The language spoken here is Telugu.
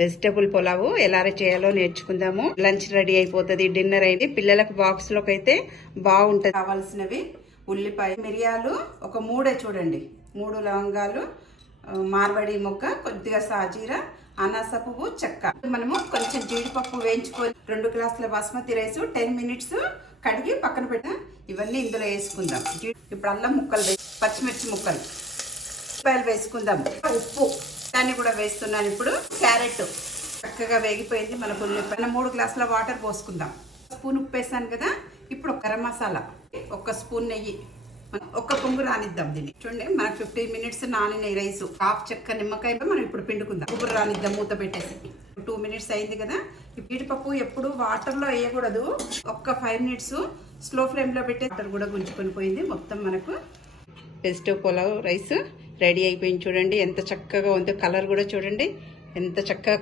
వెజిటబుల్ పులావు ఎలా చేయాలో నేర్చుకుందాము. లంచ్ రెడీ అయిపోతుంది, డిన్నర్ అయింది. పిల్లలకు బాక్స్ లోకి అయితే బాగుంటది. కావాల్సినవి ఉల్లిపాయ, మిరియాలు ఒక 3 చూడండి, 3 లవంగాలు, మార్వడి ముక్క, కొద్దిగా సాజీరా, అనాస పువ్వు, చెక్క. మనము కొంచెం జీడిపప్పు వేయించుకొని 2 గ్లాసుల బాస్మతి రైస్ 10 మినిట్స్ కడిగి పక్కన పెట్టా. ఇవన్నీ ఇందులో వేసుకుందాం. ఇప్పుడు అల్లం ముక్కలు, పచ్చిమిర్చి ముక్కలు, ఉల్లిపాయలు వేసుకుందాం. ఉప్పు దాన్ని కూడా వేస్తున్నాను. ఇప్పుడు క్యారెట్ చక్కగా వేగిపోయింది. మనకు ఉల్లిపాయ 3 గ్లాసుల వాటర్ పోసుకుందాం. స్పూన్ ఉప్పు వేసాను కదా. ఇప్పుడు గరం మసాలా, 1 స్పూన్ నెయ్యి, 1 పొంగు రానిద్దాం. దీన్ని చూడండి, మనకు 15 మినిట్స్ నానిన రైస్. హాఫ్ చెక్క నిమ్మకాయ మనం ఇప్పుడు పిండుకుందాం. ఉప్పు రానిద్దాం మూత పెట్టేసి. 2 మినిట్స్ అయింది కదా. జీడిపప్పు ఎప్పుడు వాటర్లో వేయకూడదు. 5 మినిట్స్ స్లో ఫ్లేమ్లో పెట్టి వాటర్ కూడా గుంజుకొని పోయింది. మొత్తం మనకు వెజిటబుల్ పులావ్ రైస్ రెడీ అయిపోయింది. చూడండి ఎంత చక్కగా ఉందో. కలర్ కూడా చూడండి ఎంత చక్కగా